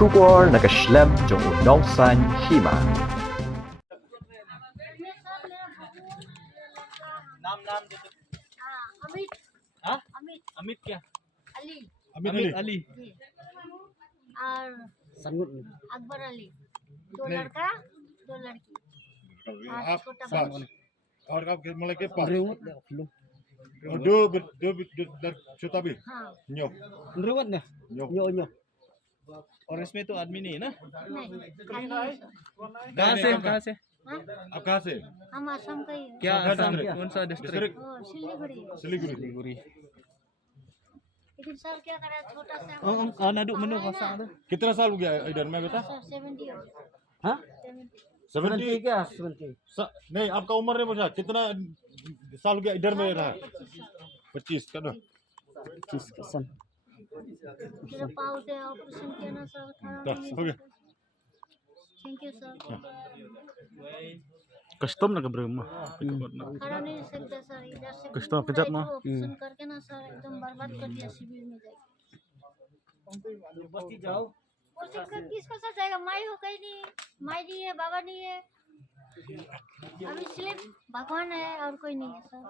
syukur nakaslem jong unongsan hima. नाम दे दो। अमित हाँ? अमित अमित क्या? अली अमित अली। जी और अकबर अली, दो नहीं। लड़का दो लड़की और आप छोटा पाँच बच्चा। और आपके मतलब के पाँच और दो छोटा भी हाँ न्यो न्यो और इसमें तो आदमी नहीं है ना? नहीं खाली है सब। कहाँ से? कहाँ से? हाँ? आप कहाँ से हम असम का ही है। क्या कहाँ असम? district? कौन सा डिस्ट्रिक्ट? ओ, सिलीगुड़ी है। सिलीगुड़ी लेकिन सर क्या करे छोटा सा Nado menu kosong tu. कितना साल हो गया इधर में बेटा सर 70 हो हाँ 70 70 क्या 70 नहीं आपका उम्र नहीं पूछा कितना साल हो गया इधर में रहा 25 साल 25 का ना 25 कसन मेरा पाँव से ऑपरेशन किया ना सर खड़ा हो गया thank you sir Custom na kabre mo. खड़ा नहीं सकते सर इधर से Gusto, kejap mo. ऑपरेशन करके ना सर एकदम बर्बाद कर दिया शिविर में जाके बस्ती जाओ कोशिश कर किसको सर जाएगा माई हो कहीं नहीं माई नहीं है बाबा नहीं है अभी सिर्फ भगवान है और कोई नहीं है सर